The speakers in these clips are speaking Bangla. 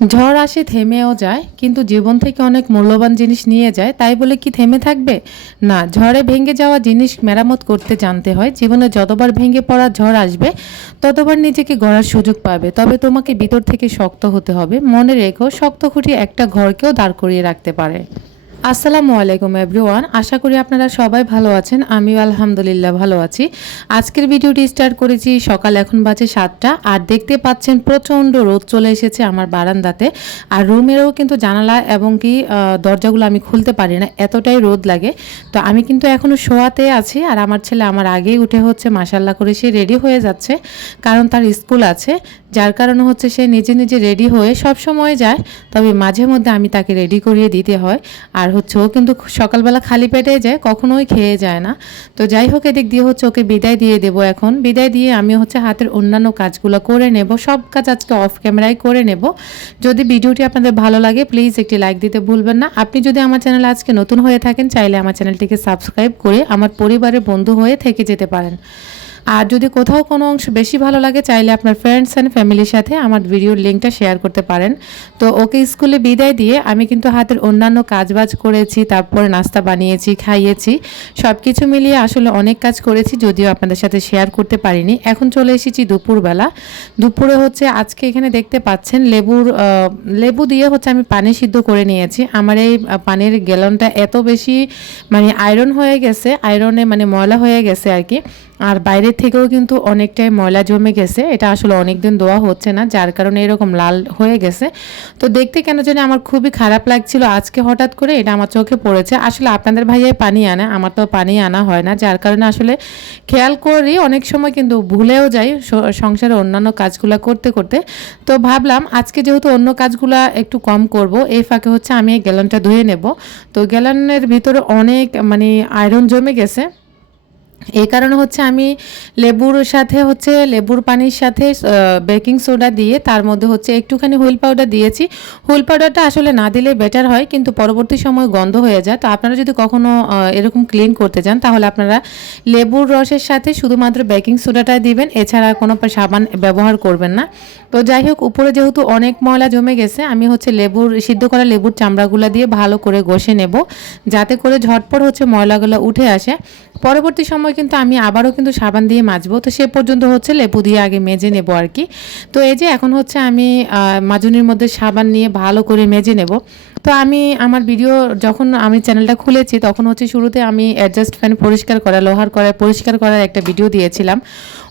ঝড় আসে, থেমেও যায়, কিন্তু জীবন থেকে অনেক মূল্যবান জিনিস নিয়ে যায়, তাই বলে কি থেমে থাকবে? না, ঝড়ে ভেঙে যাওয়া জিনিস মেরামত করতে জানতে হয়, জীবনে যতবার ভেঙে পড়া ঝড় আসবে, ততবার নিজেকে গড়ার সুযোগ পাবে, তবে তোমাকে ভিতর থেকে শক্ত হতে হবে, মনে রেখো, শক্ত খুঁটি একটা ঘরকেও দাঁড় করিয়ে রাখতে পারে। আসসালামু আলাইকুম এভরিওয়ান, আশা করি আপনারা সবাই ভালো আছেন, আমিও আলহামদুলিল্লাহ ভালো আছি। আজকের ভিডিওটি স্টার্ট করেছি, সকাল এখন বাজে সাতটা, আর দেখতে পাচ্ছেন প্রচণ্ড রোদ চলে এসেছে আমার বারান্দাতে, আর রুমেরও কিন্তু জানালা এবং কি দরজাগুলো আমি খুলতে পারি না, এতটাই রোদ লাগে। তো আমি কিন্তু এখনও শোয়াতে আছি, আর আমার ছেলে আমার আগেই উঠে হচ্ছে মাসাল্লাহ করে সে রেডি হয়ে যাচ্ছে, কারণ তার স্কুল আছে, যার কারণে হচ্ছে সে নিজে নিজে রেডি হয়ে সব সময় যায়, তবে মাঝে মধ্যে আমি তাকে রেডি করিয়ে দিতে হয়, আর হচ্ছে, ও কিন্তু সকালবেলা খালি পেটে যায়, কখনোই খেয়ে যায় না। তো যাই হোক, এদিক দিয়ে হচ্ছে ওকে বিদায় দিয়ে দেবো এখন। বিদায় দিয়ে আমি হচ্ছে হাতের অন্যান্য কাজগুলো করে নেব। সব কাজ আজকে অফ ক্যামেরায় করে নেব। যদি ভিডিওটি আপনাদের ভালো লাগে প্লিজ একটি লাইক দিতে ভুলবেন না। আপনি যদি আমার চ্যানেল আজকে নতুন হয়ে থাকেন, চাইলে আমার চ্যানেলটিকে সাবস্ক্রাইব করে আমার পরিবারের বন্ধু হয়ে থেকে যেতে পারেন। আর যদি কোথাও কোনো অংশ বেশি ভালো লাগে, চাইলে আপনার ফ্রেন্ডস অ্যান্ড ফ্যামিলির সাথে আমার ভিডিওর লিঙ্কটা শেয়ার করতে পারেন। তো ওকে স্কুলে বিদায় দিয়ে আমি কিন্তু হাতের অন্যান্য কাজবাজ করেছি, তারপরে নাস্তা বানিয়েছি, খাইয়েছি। সব কিছু মিলিয়ে আসলে অনেক কাজ করেছি, যদিও আপনাদের সাথে শেয়ার করতে পারিনি। এখন চলে এসেছি দুপুরবেলা। দুপুরে হচ্ছে আজকে এখানে দেখতে পাচ্ছেন লেবুর লেবু দিয়ে হচ্ছে আমি পানি সিদ্ধ করে নিয়েছি। আমার এই পানির গ্যালনটা এত বেশি মানে আয়রন হয়ে গেছে আয়রনে মানে ময়লা হয়ে গেছে আর কি। আর বাইরের থেকেও কিন্তু অনেকটাই ময়লা জমে গেছে। এটা আসলে অনেক দিন দেওয়া হচ্ছে না, যার কারণে এরকম লাল হয়ে গেছে। তো দেখতে কেন জানি আমার খুবই খারাপ লাগছিল আজকে হঠাৎ করে এটা আমার চোখে পড়েছে। আসলে আপনাদের ভাইয়াই পানি আনে, আমার তো পানি আনা হয় না, যার কারণে আসলে খেয়াল করি অনেক সময় কিন্তু ভুলেও যাই সংসারে অন্যান্য কাজগুলো করতে করতে। তো ভাবলাম আজকে যেহেতু অন্য কাজগুলো একটু কম করব, এই ফাঁকে হচ্ছে আমি এই গ্যালনটা ধুয়ে নেব। তো গ্যালনের ভিতরে অনেক মানে আয়রন জমে গেছে। এই কারণে হচ্ছে আমি লেবুর সাথে হচ্ছে লেবুর পানির সাথে বেকিং সোডা দিয়ে তার মধ্যে হচ্ছে একটুখানি হুইল পাউডার দিয়েছি। হুইল পাউডারটা আসলে না দিলে বেটার হয় কিন্তু পরবর্তী সময় গন্ধ হয়ে যায়। তো আপনারা যদি কখনো আহ, এরকম ক্লিন করতে চান তাহলে আপনারা লেবুর রসের সাথে শুধুমাত্র বেকিং সোডাটা দিবেন। এছাড়া কোনো সাবান ব্যবহার করবেন না। তো যাই হোক উপরে যেহেতু অনেক ময়লা জমে গেছে আমি হচ্ছে লেবুর সিদ্ধ করা লেবুর চামড়াগুলো দিয়ে ভালো করে ঘষে নেব। যাতে করে ঝটপট হচ্ছে ময়লাগুলো উঠে আসে। পরবর্তী সময় কিন্তু আমি আবারও কিন্তু সাবান দিয়ে মাজবো। তো সে পর্যন্ত হচ্ছে লেবু দিয়ে আগে মেজে নেব আর কি। তো এই যে এখন হচ্ছে আমি মাজুনির মধ্যে সাবান নিয়ে ভালো করে মেজে নেব। তো আমি, আমার ভিডিও যখন আমি চ্যানেলটা খুলেছি, তখন হচ্ছে শুরুতে আমি অ্যাডজাস্ট ফ্যান পরিষ্কার করা, লোহার করা, পরিষ্কার করার একটা ভিডিও দিয়েছিলাম।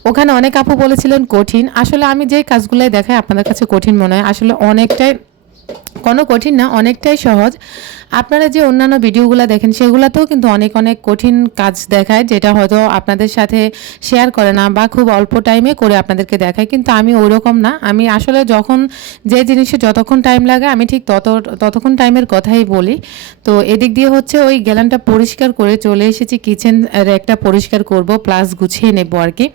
ওখানে অনেক আপু বলেছিলেন কঠিন। আসলে আমি যে কাজগুলোই দেখাই, আপনাদের কাছে কঠিন মনে হয়। আসলে অনেকটাই কোনো কঠিন না, অনেকটাই সহজ। আপনারা যে অন্যান্য ভিডিওগুলো দেখেন, সেগুলোতেও কিন্তু অনেক অনেক কঠিন কাজ দেখায়, যেটা হয়তো আপনাদের সাথে শেয়ার করে না বা খুব অল্প টাইমে করে আপনাদেরকে দেখায়। কিন্তু আমি ওরকম না। আমি আসলে যখন যে জিনিসে যতক্ষণ টাইম লাগে, আমি ঠিক তত, ততক্ষণ টাইমের কথাই বলি। তো এদিক দিয়ে হচ্ছে ওই গ্যালানটা পরিষ্কার করে চলে এসেছি। কিচেন র্যাকটা পরিষ্কার করব প্লাস গুছিয়ে নেব আর কি।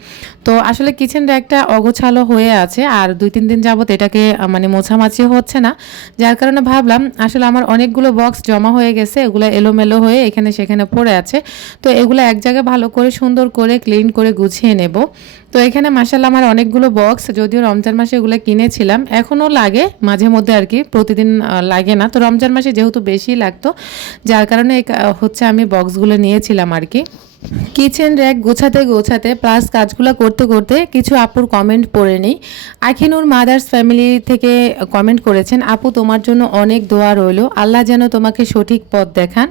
তো আসলে কিচেন র্যাকটা অগোছালো হয়ে আছে, আর দুই, তিন দিন যাবত এটাকে মানে মোছামাছি হচ্ছে না। যার কারণে ভাবলাম, আসলে আমার অনেকগুলো বক্স জমা হয়ে গেছে, এগুলো এলোমেলো হয়ে এখানে সেখানে পড়ে আছে। তো এগুলো এক জায়গায় ভালো করে, সুন্দর করে ক্লিন করে গুছিয়ে নেব। তো এখানে মাসাল্লাহ আমার অনেকগুলো বক্স যদিও রমজান মাসে এগুলো কিনেছিলাম, এখনও লাগে মাঝে মধ্যে আর কি, প্রতিদিন লাগে না। তো রমজান মাসে যেহেতু বেশি লাগতো, যার কারণে হচ্ছে আমি বক্সগুলো নিয়েছিলাম আর কি। কিচেন র্যাক গোছাতে গোছাতে প্লাস কাজগুলো করতে করতে কিছু আপুর কমেন্ট পড়ে নিই। আখিনুর মাদার্স ফ্যামিলি থেকে কমেন্ট করেছেন, আপু, তোমার জন্য অনেক দোয়া রইল। আল্লাহ যেন তোমাকে সঠিক পথ দেখান।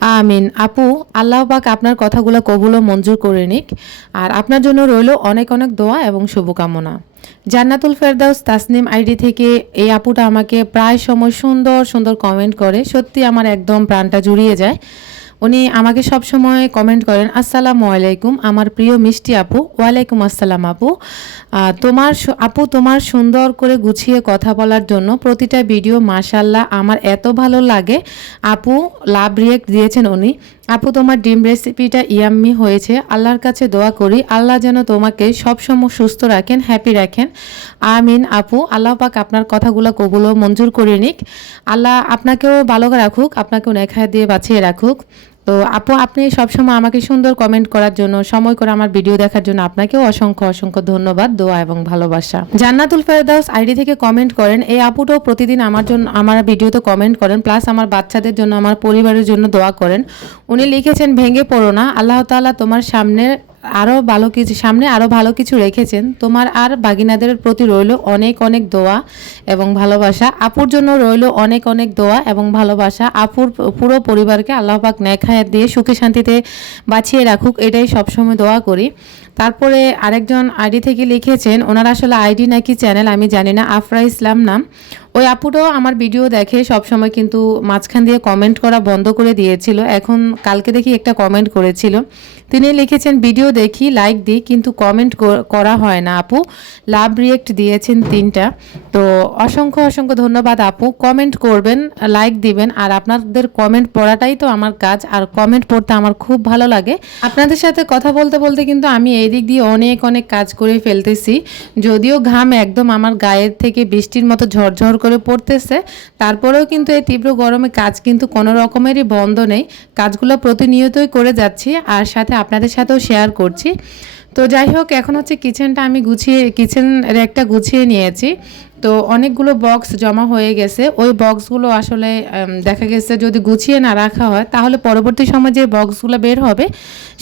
আমিন। আপু, আল্লাহ পাক আপনার কথাগুলো কবুল ও মঞ্জুর করে নিক। আর আপনার জন্য রইল অনেক অনেক দোয়া এবং শুভকামনা। জান্নাতুল ফেরদাউস তাসনিম আইডি থেকে এই আপুটা আমাকে প্রায় সময় সুন্দর সুন্দর কমেন্ট করে। সত্যি আমার একদম প্রাণটা জুড়িয়ে যায়। উনি আমাকে সব সময় কমেন্ট করেন, আসসালামু আলাইকুম, আমার প্রিয় মিষ্টি আপু, ওয়ালাইকুম আসসালাম আপু। তোমার আপু তোমার সুন্দর করে গুছিয়ে কথা বলার জন্য প্রতিটা ভিডিও মাশাল্লাহ আমার এত ভালো লাগে। আপু লাভ রিয়েক্ট দিয়েছেন উনি। আপু তোমার ডিম রেসিপিটা ইয়াম্মি হয়েছে। আল্লাহর কাছে দোয়া করি, আল্লাহ যেন তোমাকে সবসময় সুস্থ রাখেন হ্যাপি রাখেন। আমিন আপু, আল্লাহ পাক আপনার কথাগুলো কবুল মঞ্জুর করে নিক। আল্লাহ আপনাকেও ভালো রাখুক, আপনাকেও নেখায় দিয়ে বাঁচিয়ে রাখুক। তো আপু, আপনি সবসময় আমাকে সুন্দর কমেন্ট করার জন্য, সময় করে আমার ভিডিও দেখার জন্য আপনাকেও অসংখ্য অসংখ্য ধন্যবাদ, দোয়া এবং ভালোবাসা। জান্নাতুল ফেরদাউস আইডি থেকে কমেন্ট করেন, এই আপুটাও প্রতিদিন আমার জন্য, আমার ভিডিওতে কমেন্ট করেন প্লাস আমার বাচ্চাদের জন্য, আমার পরিবারের জন্য দোয়া করেন। উনি লিখেছেন, ভেঙে পড়ো না, আল্লাহ তালা তোমার সামনে আরও ভালো কিছু, সামনে আরও ভালো কিছু রেখেছেন। তোমার আর বাগিনাদের প্রতি রইল অনেক অনেক দোয়া এবং ভালোবাসা। আপুর জন্য রইল অনেক অনেক দোয়া এবং ভালোবাসা। আপুর পুরো পরিবারকে আল্লাহ পাক নেখায়াত দিয়ে সুখে শান্তিতে বাঁচিয়ে রাখুক, এটাই সবসময় দোয়া করি। তারপরে আরেকজন আইডি থেকে লিখেছেন, ওনার আসলে আইডি নাকি চ্যানেল আমি জানি না। আফরা ইসলাম নাম। ওই আপুটাও আমার ভিডিও দেখে সবসময় কিন্তু মাঝখান দিয়ে কমেন্ট করা বন্ধ করে দিয়েছিল। এখন কালকে দেখি একটা কমেন্ট করেছিল। তিনি লিখেছেন, ভিডিও দেখি লাইক দিই, কিন্তু কমেন্ট করা হয় না আপু। লাভ রিয়েক্ট দিয়েছেন তিনটা। তো অসংখ্য অসংখ্য ধন্যবাদ আপু। কমেন্ট করবেন লাইক দিবেন, আর আপনাদের কমেন্ট পড়াটাই তো আমার কাজ, আর কমেন্ট পড়তে আমার খুব ভালো লাগে। আপনাদের সাথে কথা বলতে বলতে কিন্তু আমি এই দিক দিয়ে অনেক অনেক কাজ করে ফেলতেছি। যদিও ঘাম একদম আমার গায়ের থেকে বৃষ্টির মতো ঝরঝর করে পড়তেছে। তারপরেও কিন্তু এই তীব্র গরমে কাজ কিন্তু কোনো রকমেরই বন্ধ নেই। কাজগুলো প্রতিনিয়তই করে যাচ্ছি আর সাথে আপনাদের সাথেও শেয়ার করছি। তো যাই হোক, এখন হচ্ছে কিচেনটা আমি গুছিয়ে কিচেন একটা গুছিয়ে নিয়েছি। তো অনেকগুলো বক্স জমা হয়ে গেছে। ওই বক্সগুলো আসলে দেখা গেছে যদি গুছিয়ে না রাখা হয়, তাহলে পরবর্তী সময় যে বক্সগুলো বের হবে,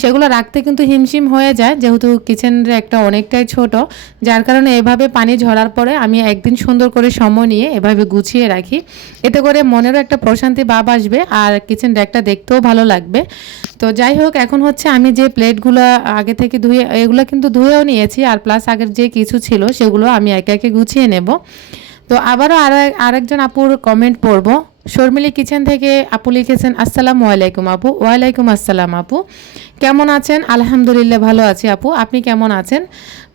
সেগুলো রাখতে কিন্তু হিমশিম হয়ে যায়, যেহেতু কিচেন র্যাকটা অনেকটাই ছোট। যার কারণে এভাবে পানি ঝরার পরে আমি একদিন সুন্দর করে সময় নিয়ে এভাবে গুছিয়ে রাখি। এতে করে মনেরও একটা প্রশান্তি ভাব আসবে, আর কিচেন র্যাকটা দেখতেও ভালো লাগবে। তো যাই হোক, এখন হচ্ছে আমি যে প্লেটগুলো আগে থেকে ধুয়ে, এগুলো কিন্তু ধুয়েও নিয়েছি, আর প্লাস আগের যে কিছু ছিল, সেগুলো আমি একে একে গুছিয়ে নেব। তো আবারও আর আরেকজন আপুর কমেন্ট পড়ব। শর্মিলি কিচেন থেকে আপু লিখেছেন, আসসালামু আলাইকুম আপু। ওয়ালাইকুম আসসালাম আপু। কেমন আছেন? আলহামদুলিল্লাহ ভালো আছি আপু। আপনি কেমন আছেন?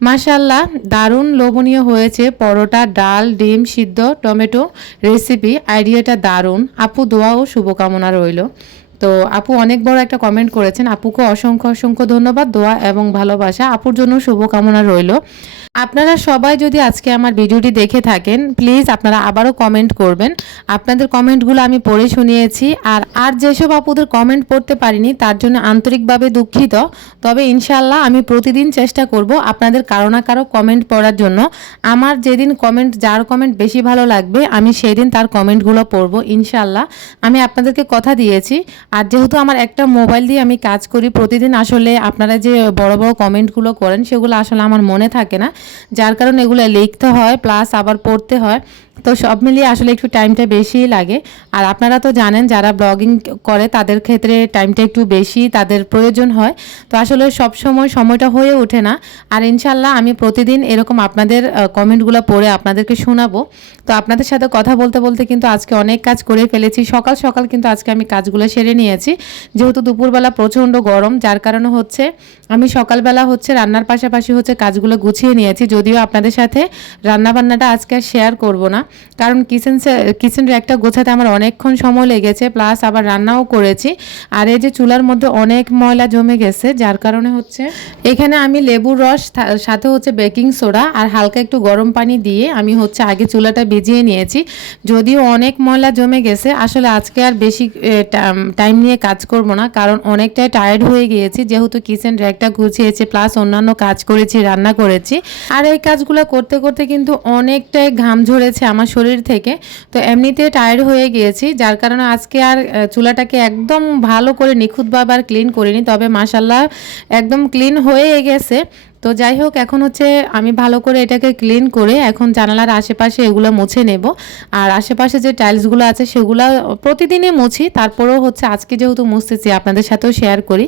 মাশাল্লাহ দারুণ লোভনীয় হয়েছে পরোটা, ডাল, ডিম সিদ্ধ, টমেটো রেসিপি। আইডিয়াটা দারুণ। আপু দোয়া ও শুভকামনা রইল। তো আপু অনেক বড় একটা কমেন্ট করেছেন। আপুকে অসংখ্য অসংখ্য ধন্যবাদ, দোয়া এবং ভালোবাসা। আপুর জন্য শুভকামনা রইল। আপনারা সবাই যদি আজকে আমার ভিডিওটি দেখে থাকেন প্লিজ আপনারা আবারও কমেন্ট করবেন। আপনাদের কমেন্টগুলো আমি পড়ে শুনিয়েছি। আর আর যেসব আপুদের কমেন্ট পড়তে পারিনি, তার জন্য আন্তরিকভাবে দুঃখিত। তবে ইনশাল্লাহ আমি প্রতিদিন চেষ্টা করব আপনাদের কারও না কারও কমেন্ট পড়ার জন্য। আমার যেদিন কমেন্ট যার কমেন্ট বেশি ভালো লাগবে, আমি সেই দিন তার কমেন্টগুলো পড়ব ইনশাল্লাহ আমি আপনাদেরকে কথা দিয়েছি। আর যেহেতু আমার একটা মোবাইল দিয়ে আমি কাজ করি প্রতিদিন, আসলে আপনারা যে বড় বড় কমেন্টগুলো করেন, সেগুলো আসলে আমার মনে থাকে না। যার কারণে এগুলো লিখতে হয়, প্লাস আবার পড়তে হয়। তো সব মিলিয়ে আসলে একটু টাইমটা বেশিই লাগে। আর আপনারা তো জানেন, যারা ব্লগিং করে, তাদের ক্ষেত্রে টাইমটা একটু বেশি, তাদের প্রয়োজন হয়। তো আসলে সব সময় সময়টা হয়ে ওঠে না। আর ইনশাল্লাহ আমি প্রতিদিন এরকম আপনাদের কমেন্টগুলো পড়ে আপনাদেরকে শোনাবো। তো আপনাদের সাথে কথা বলতে বলতে কিন্তু আজকে অনেক কাজ করে ফেলেছি। সকাল সকাল কিন্তু আজকে আমি কাজগুলো সেরে নিয়েছি। যেহেতু দুপুরবেলা প্রচণ্ড গরম, যার কারণে হচ্ছে আমি সকালবেলা হচ্ছে রান্নার পাশাপাশি হচ্ছে কাজগুলো গুছিয়ে নিয়েছি। যদিও আপনাদের সাথে রান্নাবান্নাটা আজকে আর শেয়ার করব না। কারণ কিচেন কিচেন র্যাকটা গোছাতে আমার অনেকক্ষণ সময় লেগেছে প্লাস আবার রান্নাও করেছি। আর এই যে চুলার মধ্যে অনেক ময়লা জমে গেছে, যার কারণে হচ্ছে এখানে আমি লেবুর রস সাথে হচ্ছে বেকিং সোডা আর হালকা একটু গরম পানি দিয়ে আমি হচ্ছে আগে চুলাটা ভিজিয়ে নিয়েছি। যদিও অনেক ময়লা জমে গেছে, আসলে আজকে আর বেশি টাইম নিয়ে কাজ করব না, কারণ অনেকটাই টায়ার্ড হয়ে গিয়েছি, যেহেতু কিচেন র্যাকটা গুছিয়েছি প্লাস অন্যান্য কাজ করেছি, রান্না করেছি। আর এই কাজগুলো করতে করতে কিন্তু অনেকটাই ঘাম ঝরেছে আমার শরীর থেকে। তো এমনিতে টায়ার্ড হয়ে গিয়েছি, যার কারণে আজকে আর চুলাটাকে একদম ভালো করে নিখুঁতভাবে আর ক্লিন করিনি। তবে মাসাল্লাহ একদম ক্লিন হয়ে গেছে। তো যাই হোক, এখন হচ্ছে আমি ভালো করে এটাকে ক্লিন করে এখন জানালার আশেপাশে এগুলো মুছে নেব। আর আশেপাশে যে টাইলসগুলো আছে সেগুলো প্রতিদিনই মুছি। তারপরেও হচ্ছে আজকে যেহেতু মুছতেছি, আপনাদের সাথেও শেয়ার করি।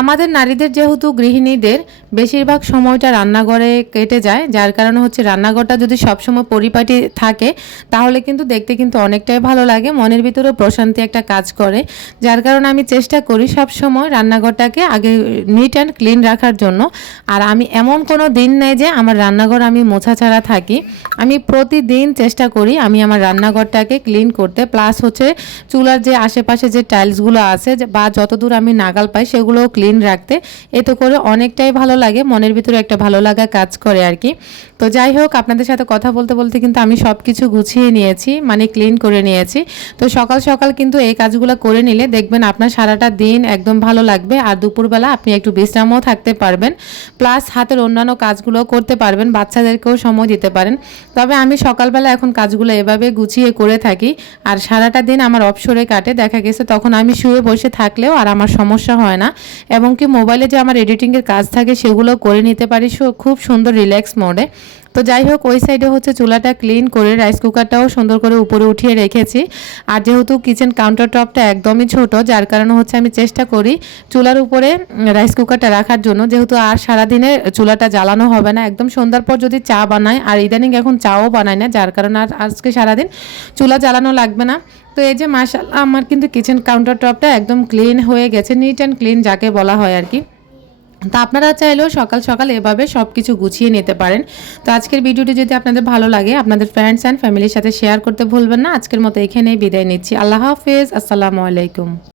আমাদের নারীদের যেহেতু গৃহিণীদের বেশিরভাগ সময়টা রান্নাঘরে কেটে যায়, যার কারণে হচ্ছে রান্নাঘরটা যদি সবসময় পরিপাটি থাকে, তাহলে কিন্তু দেখতে কিন্তু অনেকটাই ভালো লাগে, মনের ভিতরেও প্রশান্তি একটা কাজ করে। যার কারণে আমি চেষ্টা করি সব সময় রান্নাঘরটাকে আগে নিট অ্যান্ড ক্লিন রাখার জন্য। আর আমি এমন কোনো দিন নেই যে আমার রান্নাঘর আমি মোছা ছাড়া থাকি। আমি প্রতিদিন চেষ্টা করি আমি আমার রান্নাঘরটাকে ক্লিন করতে প্লাস হচ্ছে চুলার যে আশেপাশে যে টাইলসগুলো আছে, বা যতদূর আমি নাগাল পাই সেগুলোও ক্লিন ক্লিন রাখতে। এতে করে অনেকটাই ভালো লাগে, মনের ভিতরে একটা ভালো লাগা কাজ করে আর কি। তো যাই হোক, আপনাদের সাথে কথা বলতে বলতে কিন্তু আমি সব কিছু গুছিয়ে নিয়েছি মানে ক্লিন করে নিয়েছি। তো সকাল সকাল কিন্তু এই কাজগুলো করে নিলে দেখবেন আপনার সারাটা দিন একদম ভালো লাগবে আর দুপুরবেলা আপনি একটু বিশ্রামও থাকতে পারবেন। প্লাস হাতের অন্যান্য কাজগুলো করতে পারবেন, বাচ্চাদেরকেও সময় দিতে পারেন। তবে আমি সকালবেলা এখন কাজগুলো এভাবে গুছিয়ে করে থাকি আর সারাটা দিন আমার অবসরে কাটে, দেখা গেছে তখন আমি শুয়ে বসে থাকলেও আর আমার সমস্যা হয় না। এবং কি মোবাইলে যে আমার এডিটিংয়ের কাজ থাকে সেগুলো করে নিতে পারি। খুব সুন্দর রিল্যাক্স মোডে তো যাই হোক, ওই সাইডে হচ্ছে চুলাটা ক্লিন করে রাইস কুকারটাও সুন্দর করে উপরে উঠিয়ে রেখেছি। আর যেহেতু কিচেন কাউন্টার টপটা একদমই ছোট, যার কারণে হচ্ছে আমি চেষ্টা করি চুলার উপরে রাইস কুকারটা রাখার জন্য। যেহেতু আর সারাদিনে চুলাটা জ্বালানো হবে না, একদম সন্ধ্যার পর যদি চা বানাই, আর ইদানিং এখন চাও বানাই না, যার কারণে আর আজকে সারাদিন চুলা জ্বালানো লাগবে না। তো এই যে মাসাল্লাহ আমার কিন্তু কিচেন কাউন্টার টপটা একদম ক্লিন হয়ে গেছে নিট অ্যান্ড ক্লিন যাকে বলা হয় আর কি। তো আপনারা চাইলেও সকাল সকাল এভাবে সব কিছু গুছিয়ে নিতে পারেন। তো আজকের ভিডিওটি যদি আপনাদের ভালো লাগে, আপনাদের ফ্রেন্ডস অ্যান্ড ফ্যামিলির সাথে শেয়ার করতে ভুলবেন না। আজকের মতো এখানেই বিদায় নিচ্ছি। আল্লাহ হাফেজ, আসসালামু আলাইকুম।